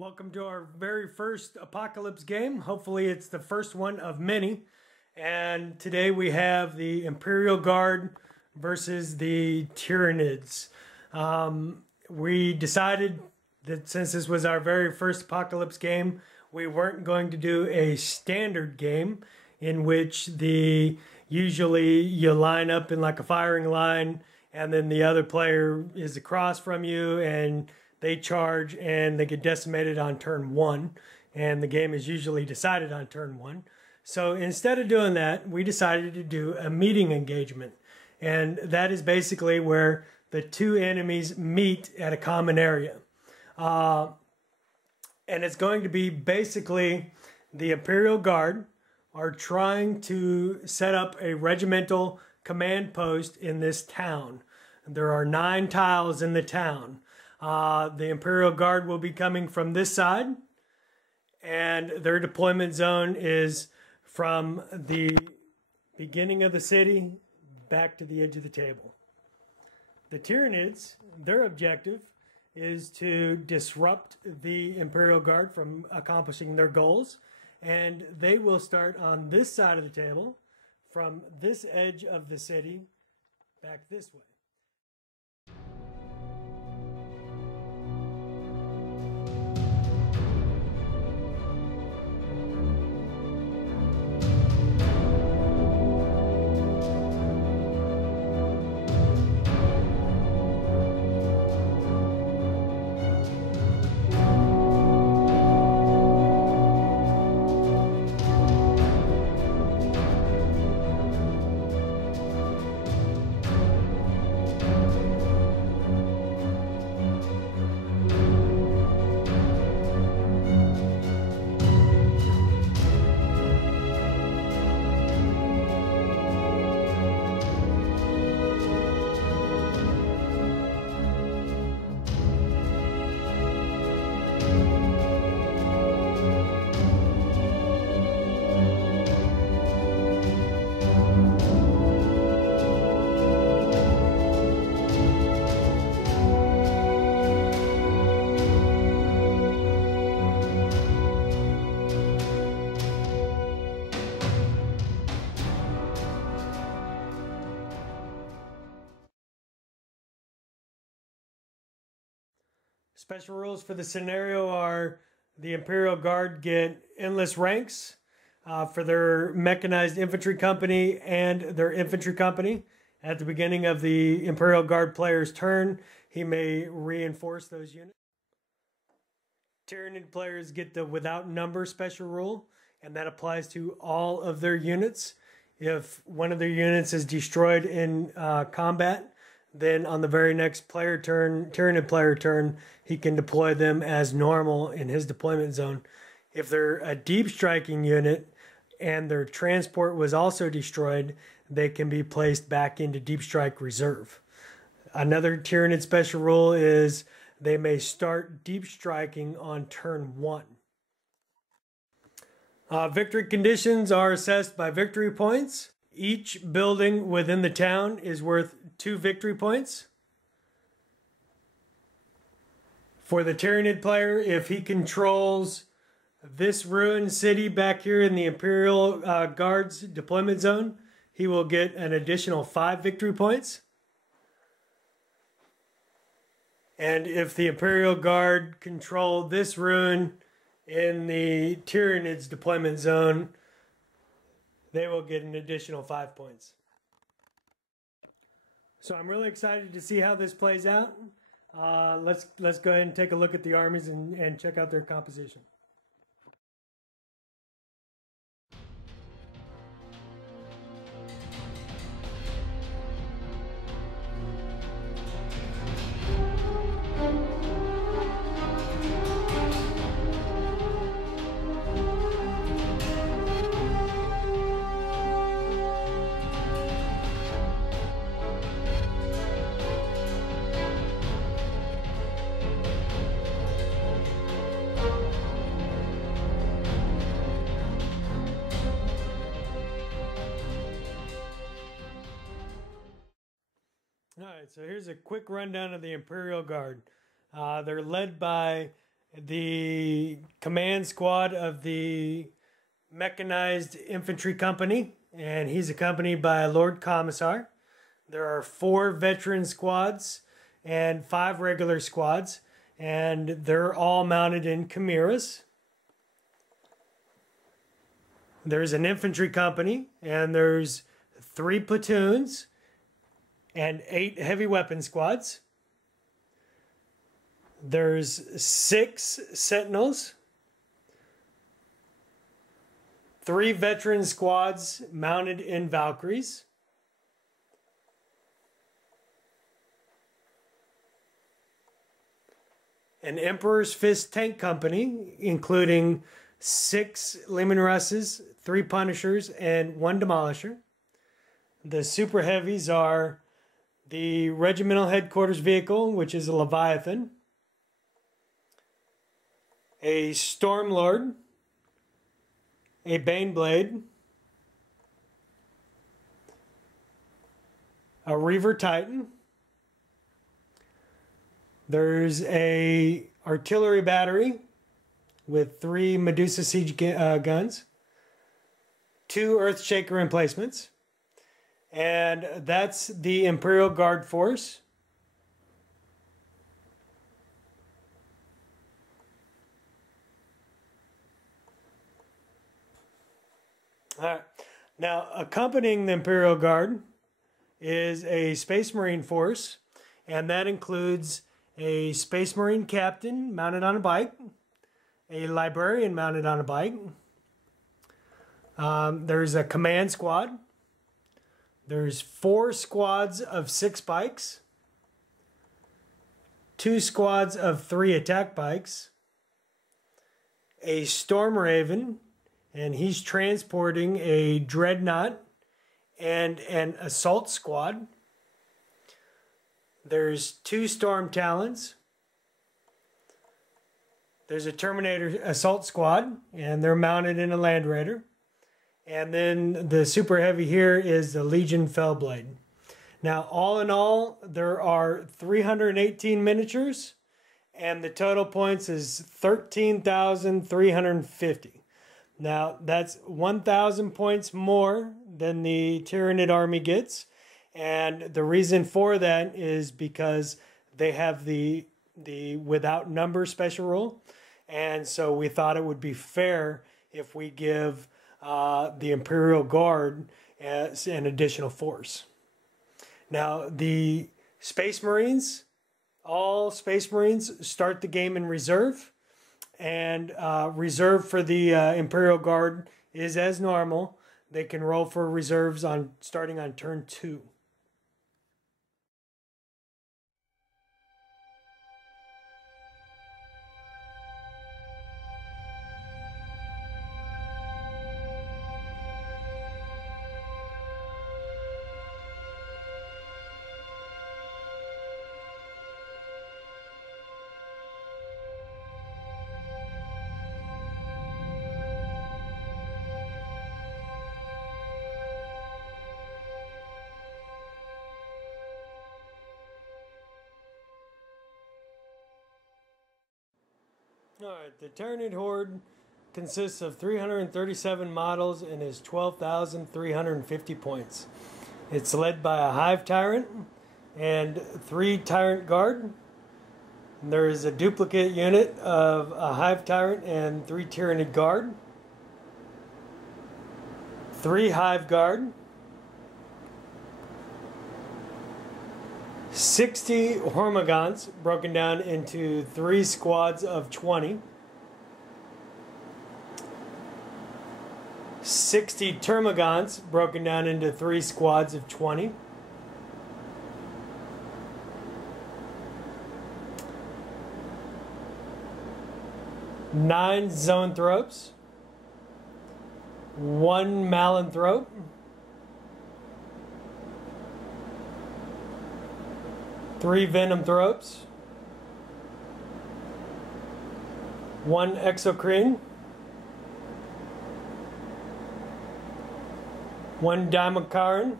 Welcome to our very first Apocalypse game. Hopefully it's the first one of many. And today we have the Imperial Guard versus the Tyranids. We decided that since this was our very first Apocalypse game, we weren't going to do a standard game in which usually you line up in like a firing line and then the other player is across from you and they charge and they get decimated on turn one, and the game is usually decided on turn one. So instead of doing that, we decided to do a meeting engagement, and that is basically where the two enemies meet at a common area. And it's going to be basically the Imperial Guard are trying to set up a regimental command post in this town. There are 9 tiles in the town. The Imperial Guard will be coming from this side, and their deployment zone is from the beginning of the city back to the edge of the table. The Tyranids, their objective is to disrupt the Imperial Guard from accomplishing their goals, and they will start on this side of the table from this edge of the city back this way. Special rules for the scenario are the Imperial Guard get endless ranks for their Mechanized Infantry Company and their Infantry Company. At the beginning of the Imperial Guard player's turn, he may reinforce those units. Tyranid players get the without number special rule, and that applies to all of their units. If one of their units is destroyed in combat, then on the very next Tyranid player turn, he can deploy them as normal in his deployment zone. If they're a deep striking unit and their transport was also destroyed, they can be placed back into deep strike reserve. Another Tyranid special rule is they may start deep striking on turn 1. Victory conditions are assessed by victory points. Each building within the town is worth 2 victory points. For the Tyranid player, if he controls this ruined city back here in the Imperial Guard's deployment zone, he will get an additional 5 victory points. And if the Imperial Guard control this ruin in the Tyranids deployment zone, they will get an additional 5 points. So I'm really excited to see how this plays out. Let's go ahead and take a look at the armies and check out their composition. All right, so here's a quick rundown of the Imperial Guard. They're led by the command squad of the Mechanized Infantry Company, and he's accompanied by a Lord Commissar. There are 4 veteran squads and 5 regular squads, and they're all mounted in chimeras. There's an infantry company, and there's 3 platoons and 8 heavy weapon squads. There's 6 sentinels, 3 veteran squads mounted in Valkyries, an Emperor's Fist tank company, including 6 Leman Russes, 3 Punishers, and 1 Demolisher. The super heavies are the regimental headquarters vehicle, which is a Leviathan, a Stormlord, a Baneblade, a Reaver Titan. There's a artillery battery with 3 Medusa siege guns, 2 Earthshaker emplacements, and that's the Imperial Guard force. All right. Now, accompanying the Imperial Guard is a Space Marine force, and that includes a Space Marine captain mounted on a bike, a librarian mounted on a bike. There's a command squad. There's 4 squads of 6 bikes, 2 squads of 3 attack bikes, a Storm Raven, and he's transporting a Dreadnought and an assault squad. There's 2 Storm Talons. There's a Terminator assault squad, and they're mounted in a Land Raider. And then the super heavy here is the Legion Fellblade. Now, all in all, there are 318 miniatures, and the total points is 13,350. Now, that's 1,000 points more than the Tyranid army gets. And the reason for that is because they have the without number special rule. And so we thought it would be fair if we give the Imperial Guard as an additional force. Now, the Space Marines, all Space Marines start the game in reserve. And reserve for the Imperial Guard is as normal. They can roll for reserves starting on turn 2. Alright, the Tyranid Horde consists of 337 models and is 12,350 points. It's led by a Hive Tyrant and 3 Tyrant Guard. There is a duplicate unit of a Hive Tyrant and 3 Tyranid Guard, 3 Hive Guard, 60 Hormagaunts broken down into 3 squads of 20, 60 Termagaunts broken down into 3 squads of 20, 9 Zoanthropes, 1 Malanthrope, 3 Venomthropes, 1 Exocrine, 1 Dimakaran,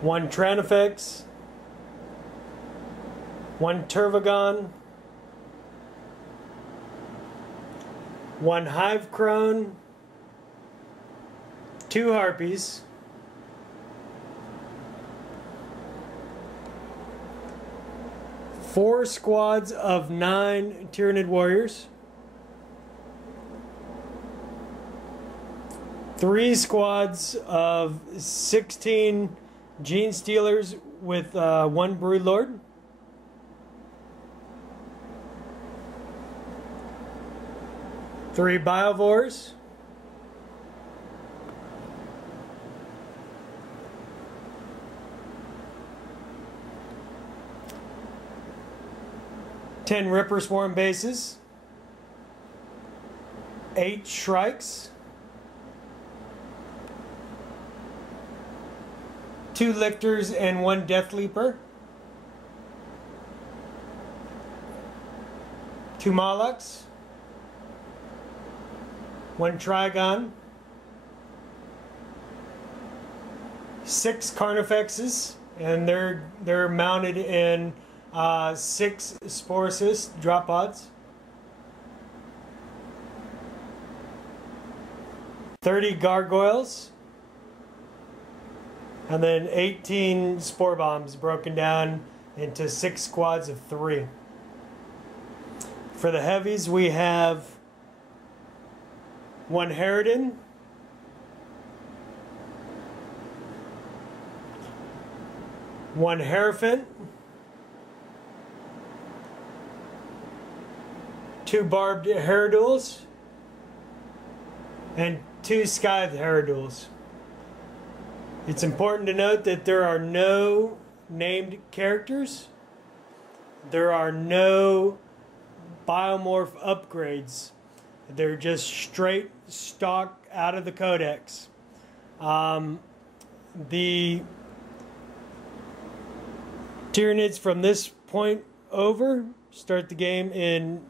1 Tranifex, 1 Tervagon, 1 hive crone, 2 harpies, 4 squads of 9 Tyranid warriors, 3 squads of 16 gene stealers with 1 broodlord, 3 biovores, 10 Ripper Swarm bases, 8 Shrikes, 2 Lictors and 1 Death Leaper, 2 Molochs, 1 Trigon, 6 Carnifexes, and they're mounted in 6 Sporocyst drop pods, 30 Gargoyles, and then 18 Spore Bombs broken down into 6 squads of 3. For the heavies, we have 1 Harridan, 1 Hierophant, 2 Barbed Heradules, and 2 Scythed Heradules. It's important to note that there are no named characters. There are no biomorph upgrades. They're just straight stock out of the codex. The Tyranids from this point over start the game in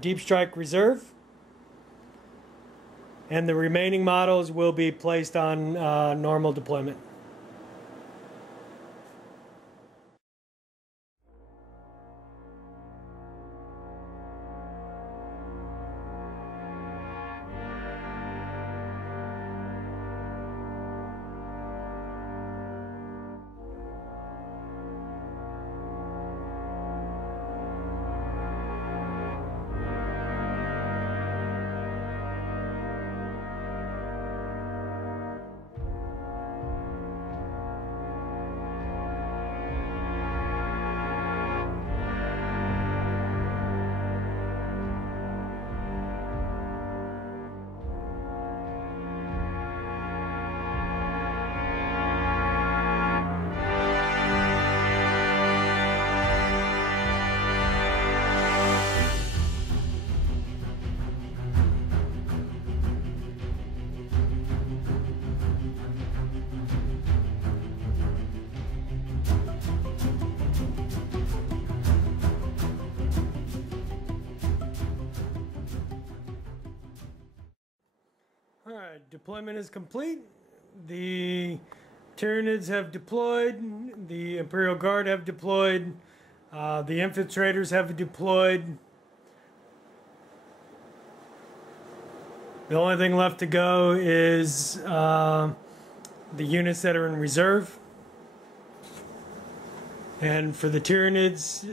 Deep Strike Reserve, and the remaining models will be placed on normal deployment. Alright, deployment is complete. The Tyranids have deployed, the Imperial Guard have deployed, the Infiltrators have deployed. The only thing left to go is the units that are in reserve. And for the Tyranids,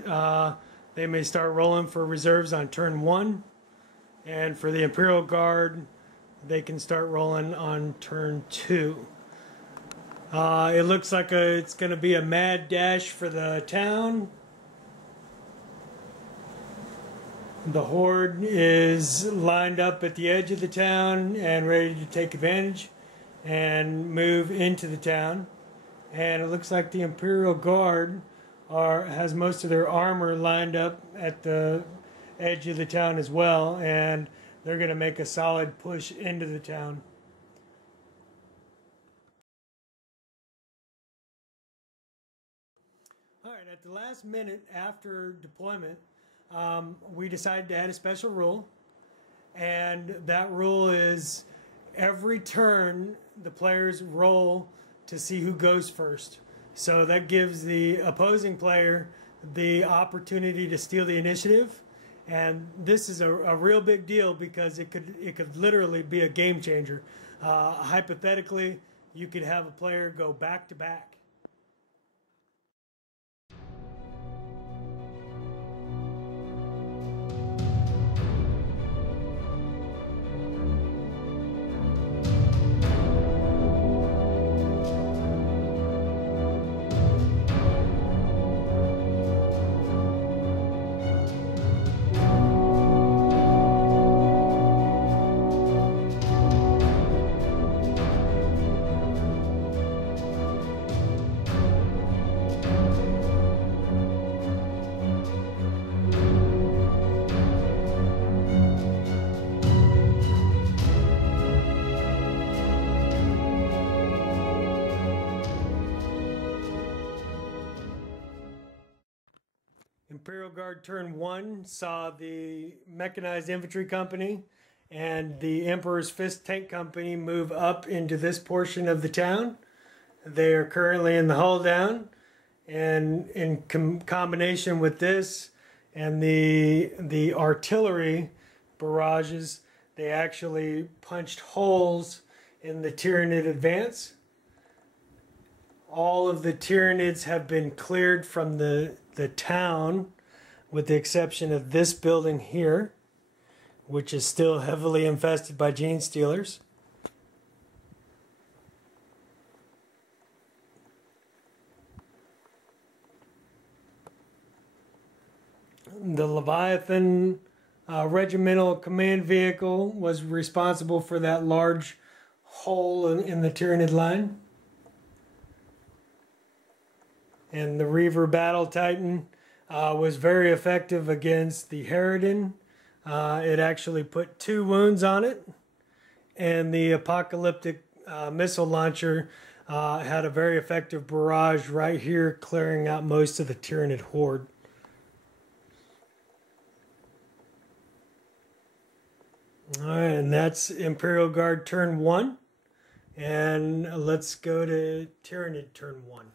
they may start rolling for reserves on turn 1. And for the Imperial Guard, they can start rolling on turn 2. It looks like it's going to be a mad dash for the town. The Horde is lined up at the edge of the town and ready to take advantage and move into the town. And it looks like the Imperial Guard has most of their armor lined up at the edge of the town as well, and they're going to make a solid push into the town. Alright, at the last minute after deployment, we decided to add a special rule, and that rule is every turn the players roll to see who goes first. So that gives the opposing player the opportunity to steal the initiative, And this is a real big deal because it could literally be a game changer. Hypothetically, you could have a player go back to back. Imperial Guard turn 1 saw the Mechanized Infantry Company and the Emperor's Fist Tank Company move up into this portion of the town. They are currently in the hull down, and in combination with this and the artillery barrages, they actually punched holes in the Tyranid advance. All of the Tyranids have been cleared from the town, with the exception of this building here, which is still heavily infested by gene stealers. The Leviathan regimental command vehicle was responsible for that large hole in the Tyranid line. And the Reaver Battle Titan was very effective against the Harridan. It actually put 2 wounds on it. And the Apocalyptic missile launcher had a very effective barrage right here, clearing out most of the Tyranid horde. Alright, and that's Imperial Guard turn 1. And let's go to Tyranid turn 1.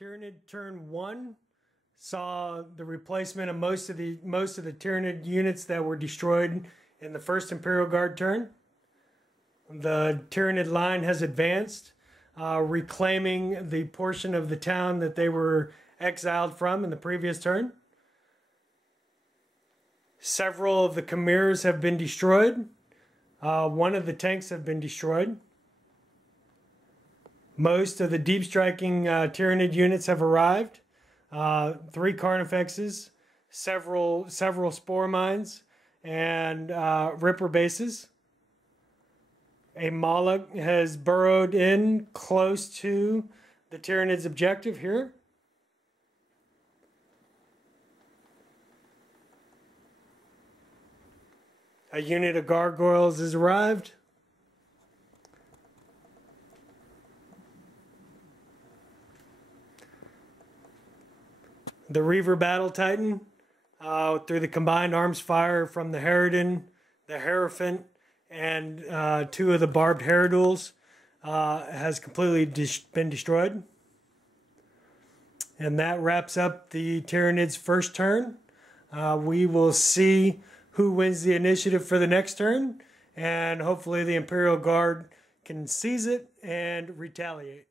Tyranid turn 1 saw the replacement of most of the Tyranid units that were destroyed in the first Imperial Guard turn. The Tyranid line has advanced, reclaiming the portion of the town that they were exiled from in the previous turn. Several of the Khmers have been destroyed. One of the tanks have been destroyed. Most of the deep striking Tyranid units have arrived. 3 Carnifexes, several spore mines, and Ripper bases. A Moloch has burrowed in close to the Tyranid's objective here. A unit of gargoyles has arrived. The Reaver Battle Titan, through the combined arms fire from the Harridan, the Hierophant, and 2 of the barbed Heradules, has completely been destroyed. And that wraps up the Tyranid's first turn. We will see who wins the initiative for the next turn, and hopefully the Imperial Guard can seize it and retaliate.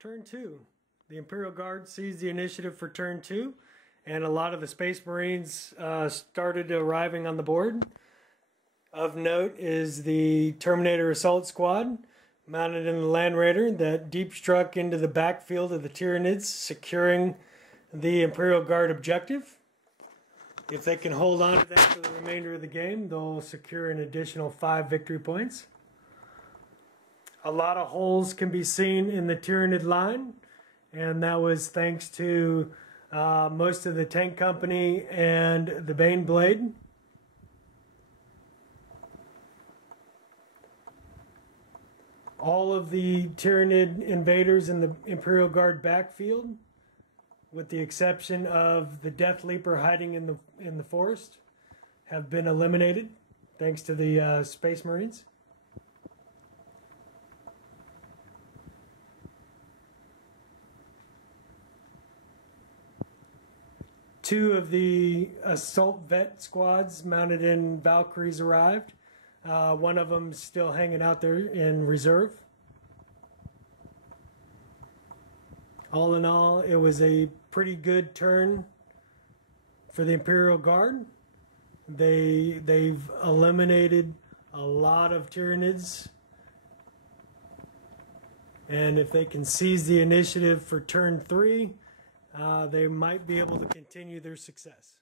Turn 2. The Imperial Guard seized the initiative for turn 2, and a lot of the Space Marines started arriving on the board. Of note is the Terminator Assault Squad, mounted in the Land Raider, that deep struck into the backfield of the Tyranids, securing the Imperial Guard objective. If they can hold on to that for the remainder of the game, they'll secure an additional 5 victory points. A lot of holes can be seen in the Tyranid line, and that was thanks to most of the Tank Company and the Bane Blade. All of the Tyranid invaders in the Imperial Guard backfield, with the exception of the Death Leaper hiding in the forest, have been eliminated thanks to the Space Marines. Two of the assault vet squads mounted in Valkyries arrived. One of them still hanging out there in reserve. All in all, it was a pretty good turn for the Imperial Guard. They've eliminated a lot of Tyranids, and if they can seize the initiative for turn 3, they might be able to continue their success.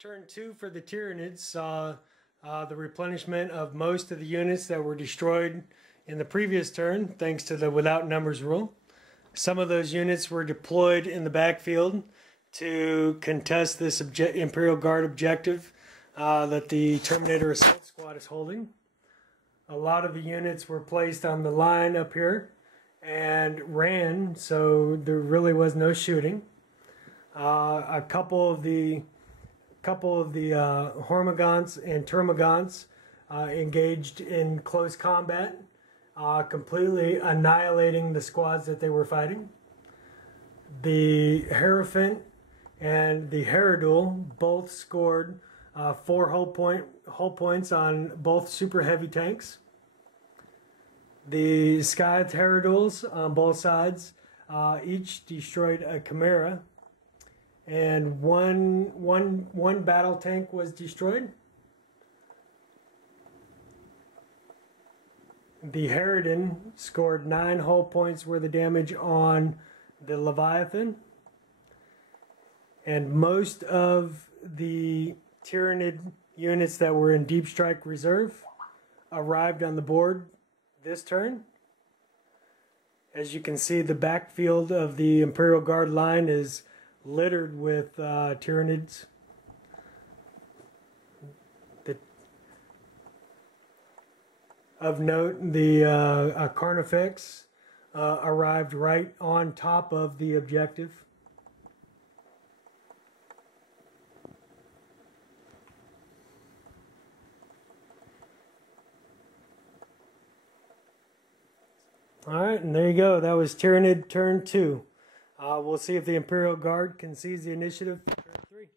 Turn 2 for the Tyranids saw the replenishment of most of the units that were destroyed in the previous turn, thanks to the without numbers rule. Some of those units were deployed in the backfield to contest this Imperial Guard objective that the Terminator Assault Squad is holding. A lot of the units were placed on the line up here and ran, so there really was no shooting. A couple of the Hormagaunts and Termagaunts engaged in close combat, completely annihilating the squads that they were fighting. The Hierophant and the Herodule both scored 4 hull points on both super heavy tanks. The Scythe Herodules on both sides each destroyed a Chimera, and one battle tank was destroyed. The Harridan scored 9 hull points worth of damage on the Leviathan, and most of the Tyranid units that were in Deep Strike Reserve arrived on the board this turn. As you can see, the backfield of the Imperial Guard line is littered with Tyranids. Of note, the Carnifex arrived right on top of the objective. Alright, and there you go. That was Tyranid turn 2. We'll see if the Imperial Guard can seize the initiative for turn 3.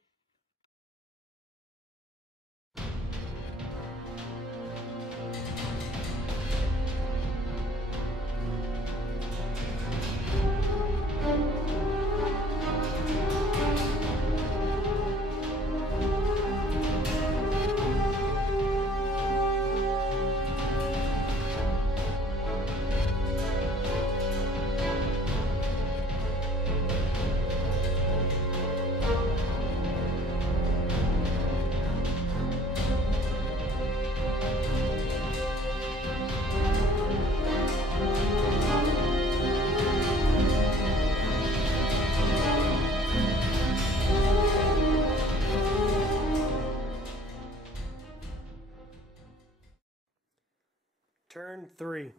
Turn 3.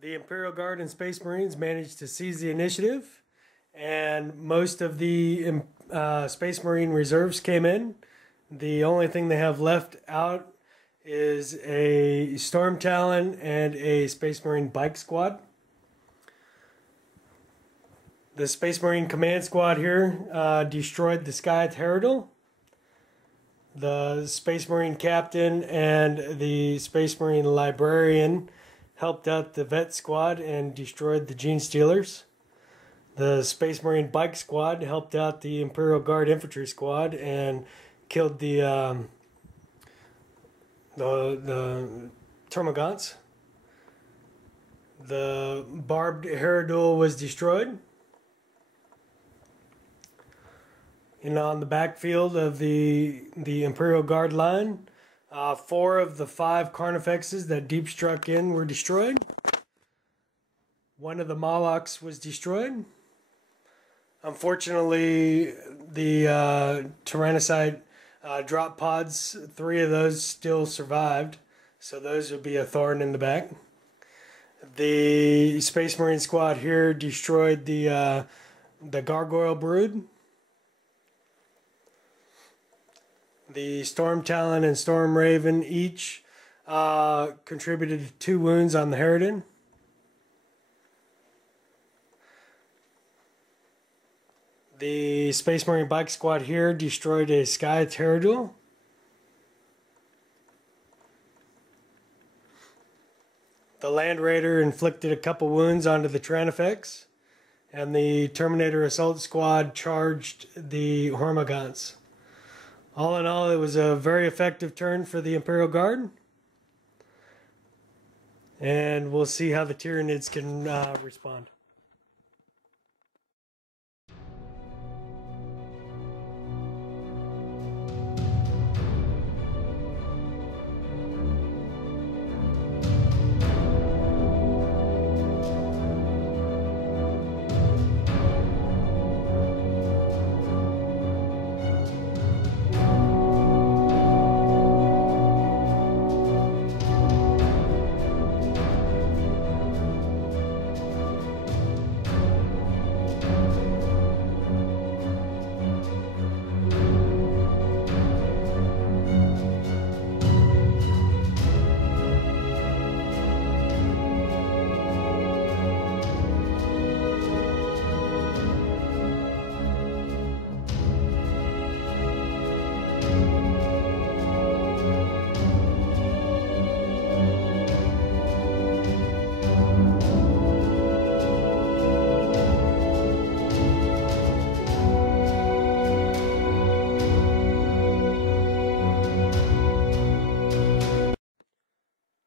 The Imperial Guard and Space Marines managed to seize the initiative, and most of the Space Marine reserves came in. The only thing they have left out is a Storm Talon and a Space Marine bike squad. The Space Marine command squad here destroyed the Sky Tyranid. The Space Marine captain and the Space Marine librarian helped out the vet squad and destroyed the Gene Stealers. The Space Marine bike squad helped out the Imperial Guard infantry squad and killed the termagants. The barbed Herodule was destroyed. And on the backfield of the Imperial Guard line, 4 of the 5 Carnifexes that deep struck in were destroyed. 1 of the Molochs was destroyed. Unfortunately, the Tyrannicide drop pods, 3 of those still survived, so those would be a thorn in the back. The Space Marine squad here destroyed the Gargoyle Brood. The Storm Talon and Storm Raven each contributed 2 wounds on the Harridan. The Space Marine bike squad here destroyed a Sky Tyranid. The Land Raider inflicted a couple wounds onto the Tranifex, and the Terminator Assault Squad charged the Hormagaunts. All in all, it was a very effective turn for the Imperial Guard. And we'll see how the Tyranids can respond.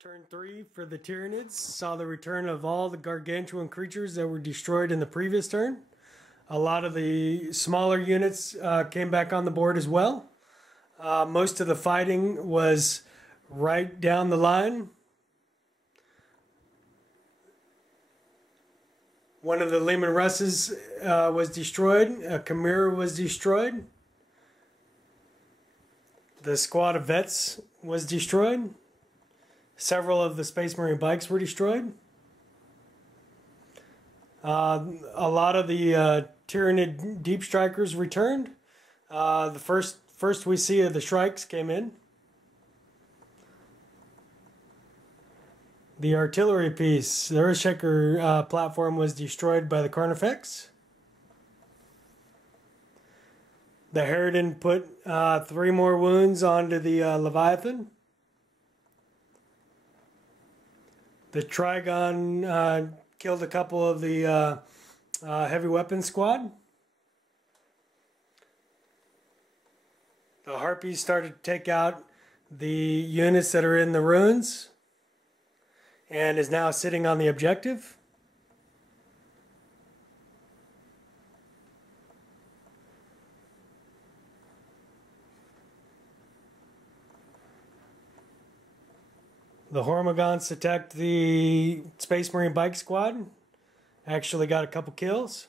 Turn 3 for the Tyranids saw the return of all the gargantuan creatures that were destroyed in the previous turn. A lot of the smaller units came back on the board as well. Most of the fighting was right down the line. One of the Lehman Russes was destroyed. A Chimera was destroyed. The squad of vets was destroyed. Several of the Space Marine bikes were destroyed. A lot of the Tyranid Deep Strikers returned. The first we see of the Shrikes came in. The artillery piece, the Earthshaker platform was destroyed by the Carnifex. The Harridan put 3 more wounds onto the Leviathan. The Trigon killed a couple of the heavy weapons squad. The Harpies started to take out the units that are in the ruins and is now sitting on the objective. The Hormagaunts attacked the Space Marine bike squad. Actually got a couple kills.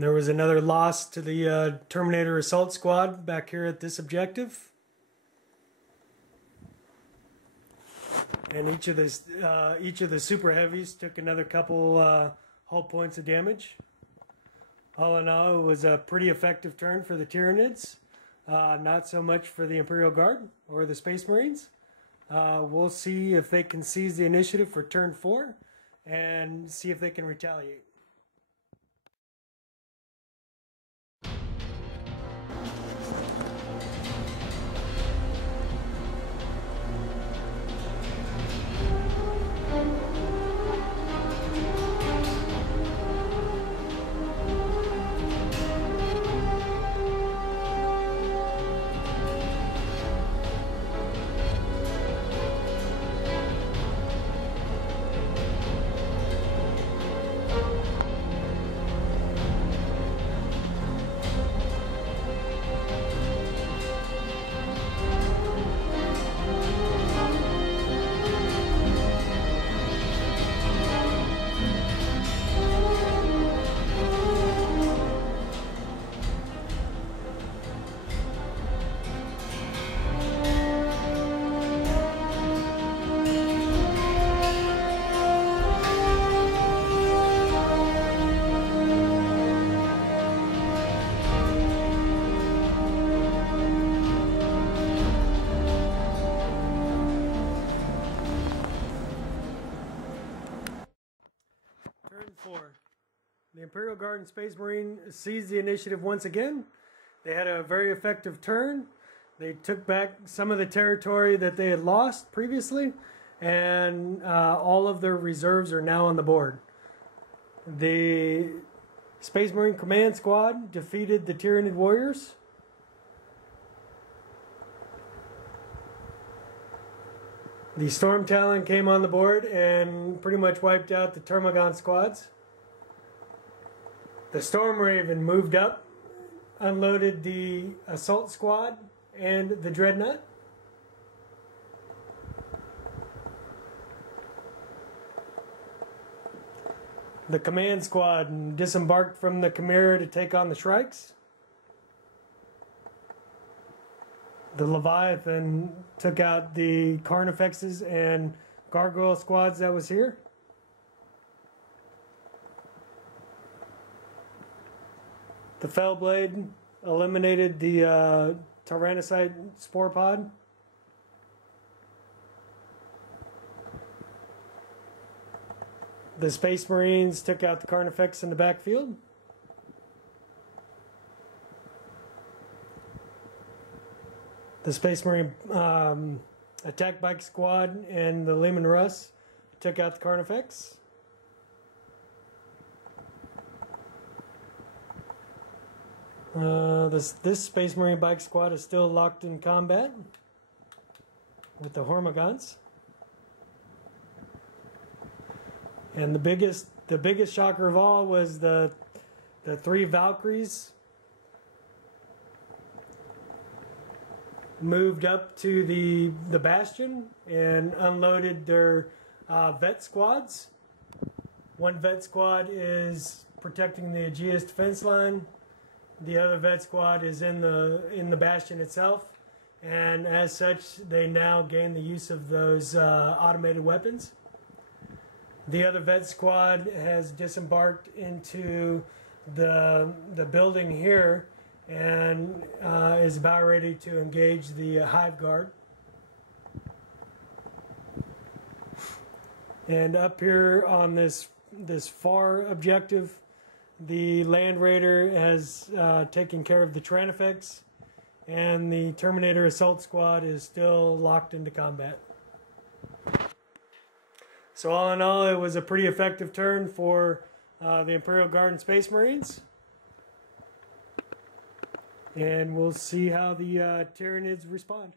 And there was another loss to the Terminator Assault Squad back here at this objective. And each of the super heavies took another couple hull points of damage. All in all, it was a pretty effective turn for the Tyranids. Not so much for the Imperial Guard or the Space Marines. We'll see if they can seize the initiative for turn 4 and see if they can retaliate. Turn 4. The Imperial Guard and Space Marine seized the initiative once again. They had a very effective turn. They took back some of the territory that they had lost previously, and all of their reserves are now on the board. The Space Marine Command Squad defeated the Tyranid warriors. The Storm Talon came on the board and pretty much wiped out the Termagon squads. The Storm Raven moved up, unloaded the Assault Squad and the Dreadnought. The Command Squad disembarked from the Chimera to take on the Shrikes. The Leviathan took out the Carnifexes and Gargoyle squads that was here. The Fellblade eliminated the Tyrannocyte spore pod. The Space Marines took out the Carnifex in the backfield. The Space Marine attack bike squad and the Lehman Russ took out the Carnifex. This Space Marine bike squad is still locked in combat with the Hormagaunts. And the biggest shocker of all was the 3 Valkyries moved up to the Bastion and unloaded their vet squads. One vet squad is protecting the Aegeus defense line. The other vet squad is in the Bastion itself, and as such, they now gain the use of those automated weapons. The other vet squad has disembarked into the building here and is about ready to engage the Hive Guard. And up here on this far objective, the Land Raider has taken care of the Tranifex, and the Terminator Assault Squad is still locked into combat. So all in all, it was a pretty effective turn for the Imperial Guard and Space Marines. And we'll see how the Tyranids respond.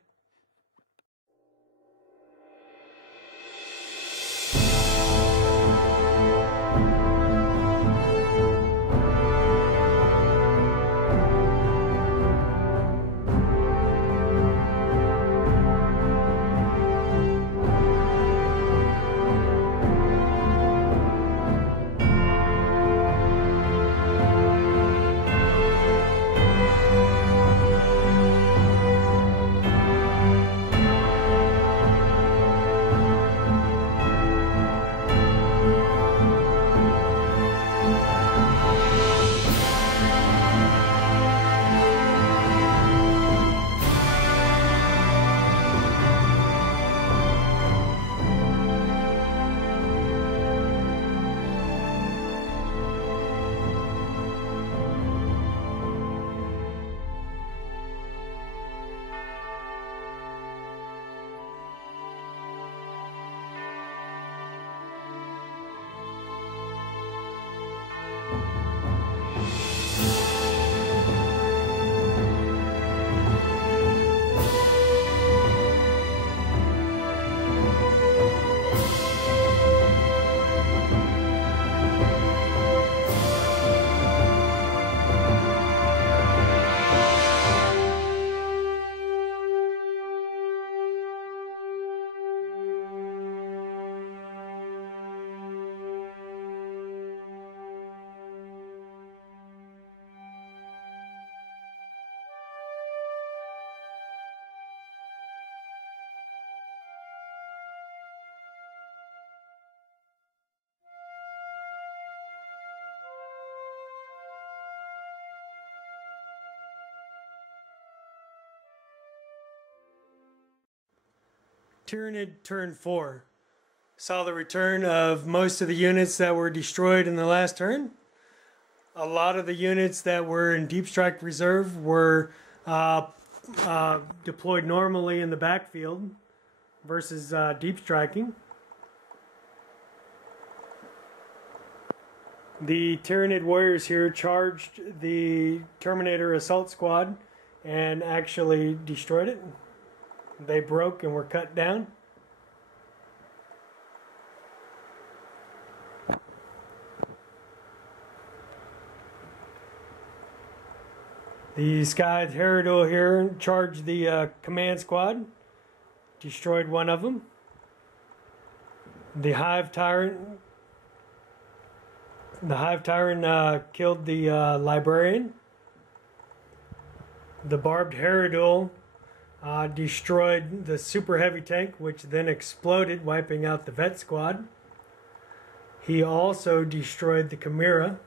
Tyranid turn 4. Saw the return of most of the units that were destroyed in the last turn. A lot of the units that were in Deep Strike Reserve were deployed normally in the backfield versus deep striking. The Tyranid warriors here charged the Terminator assault squad and actually destroyed it. They broke and were cut down. The Sky Herodul here charged the command squad, destroyed one of them. The Hive Tyrant killed the librarian. The Barbed Herodul destroyed the super heavy tank, which then exploded, wiping out the vet squad. He also destroyed the Chimera.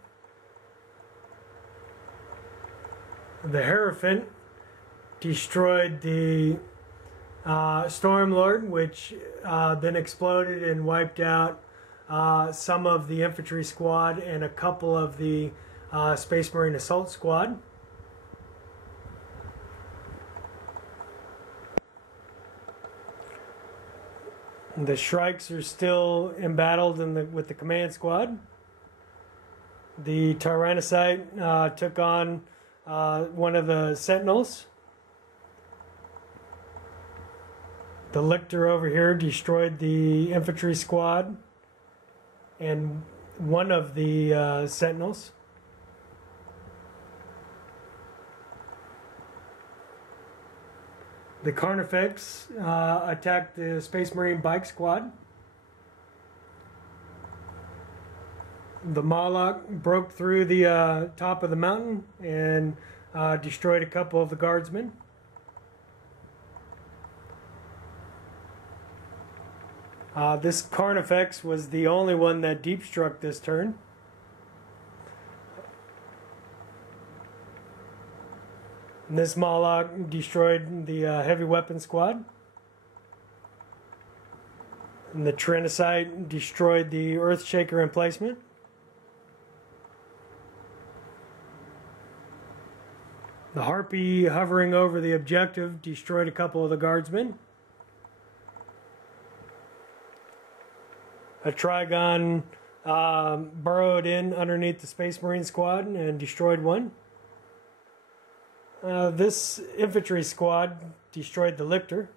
The Hierophant destroyed the Stormlord, which then exploded and wiped out some of the infantry squad and a couple of the Space Marine assault squad. The Shrikes are still embattled with the command squad. The Tyranid took on one of the Sentinels. The Lictor over here destroyed the infantry squad and one of the Sentinels. The Carnifex attacked the Space Marine bike squad. The Moloch broke through the top of the mountain and destroyed a couple of the guardsmen. This Carnifex was the only one that deep struck this turn. And this Moloch destroyed the heavy weapon squad. And the Tyranid destroyed the Earthshaker emplacement. The Harpy hovering over the objective destroyed a couple of the guardsmen. A Trigon burrowed in underneath the Space Marine squad and destroyed one. This infantry squad destroyed the Lictor.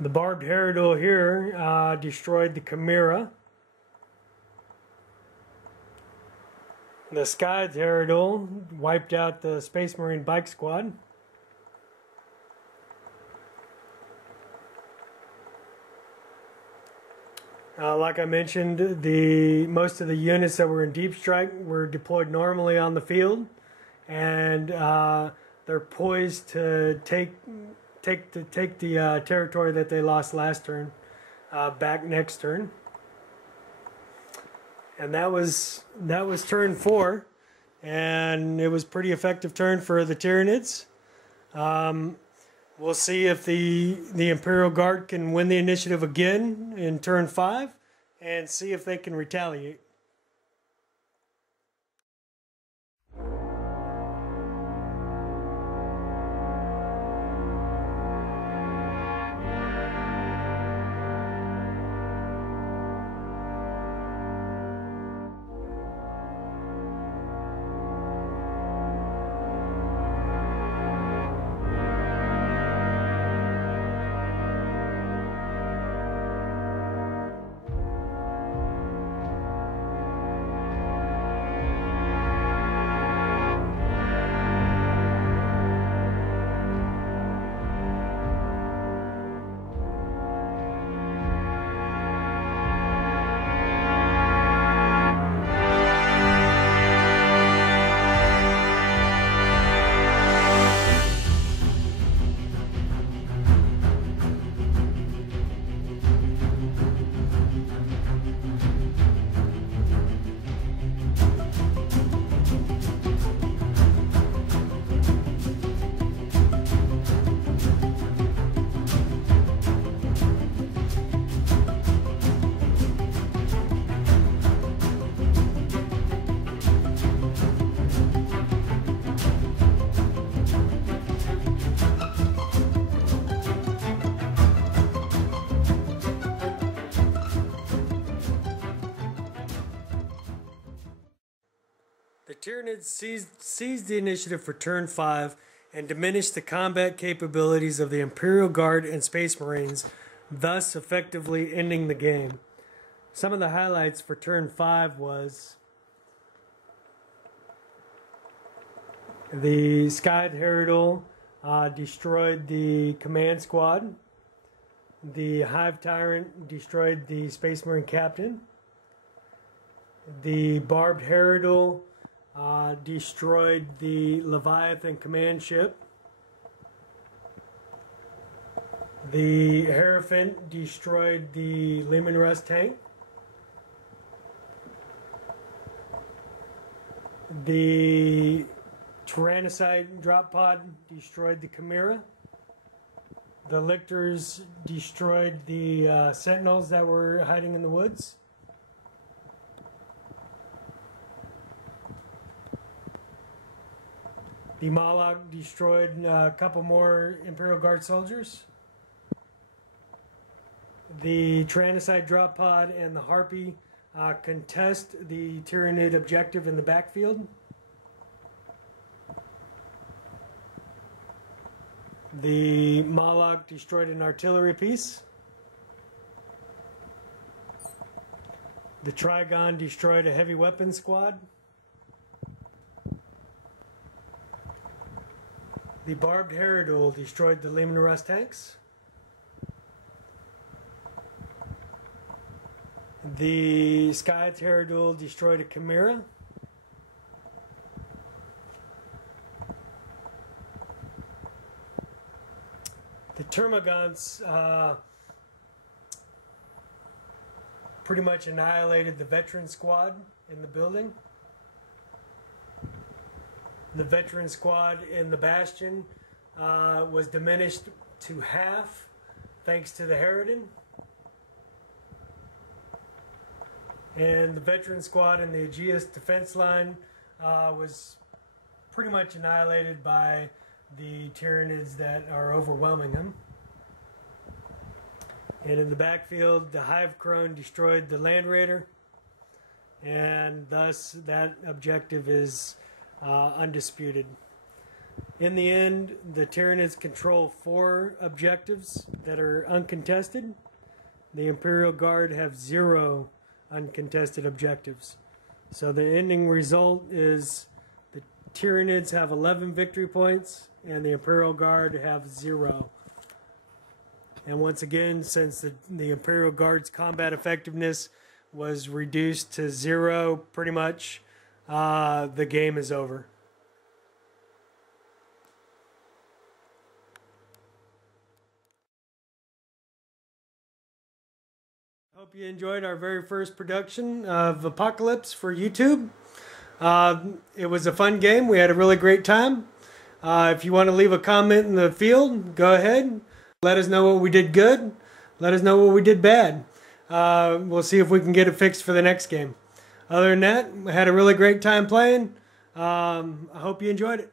The Barbed Herodul here destroyed the Chimera. The Sky Herodul wiped out the Space Marine bike squad. Like I mentioned, most of the units that were in Deep Strike were deployed normally on the field, and they're poised to take the territory that they lost last turn back next turn. And that was turn 4, and it was a pretty effective turn for the Tyranids. We'll see if the Imperial Guard can win the initiative again in turn 5 and see if they can retaliate. Tyranids seized the initiative for turn 5 and diminished the combat capabilities of the Imperial Guard and Space Marines, thus effectively ending the game. Some of the highlights for turn 5 was the Sky Tyranids destroyed the command squad. The Hive Tyrant destroyed the Space Marine captain. The Barbed Tyranids destroyed the Leviathan command ship. The Hierophant destroyed the Lehman Russ tank. The Tyranid drop pod destroyed the Chimera. The Lictors destroyed the Sentinels that were hiding in the woods. The Moloch destroyed a couple more Imperial Guard soldiers. The Tyranid drop pod and the Harpy contest the Tyranid objective in the backfield. The Moloch destroyed an artillery piece. The Trigon destroyed a heavy weapons squad. The Barbed Tyranids destroyed the Lehman Russ tanks. The Sky Tyranids destroyed a Chimera. The Termagants pretty much annihilated the veteran squad in the building. The veteran squad in the Bastion was diminished to half thanks to the Harridan. And the veteran squad in the Aegis defense line was pretty much annihilated by the Tyranids that are overwhelming them. And in the backfield, the Hive Crone destroyed the Land Raider, and thus that objective is undisputed. In the end, the Tyranids control 4 objectives that are uncontested. The Imperial Guard have 0 uncontested objectives. So the ending result is the Tyranids have 11 victory points and the Imperial Guard have 0. And once again, since the Imperial Guard's combat effectiveness was reduced to 0 pretty much, the game is over. Hope you enjoyed our very first production of Apocalypse for YouTube. It was a fun game. We had a really great time. If you want to leave a comment in the field, go ahead. Let us know what we did good. Let us know what we did bad. We'll see if we can get it fixed for the next game. Other than that, I had a really great time playing. I hope you enjoyed it.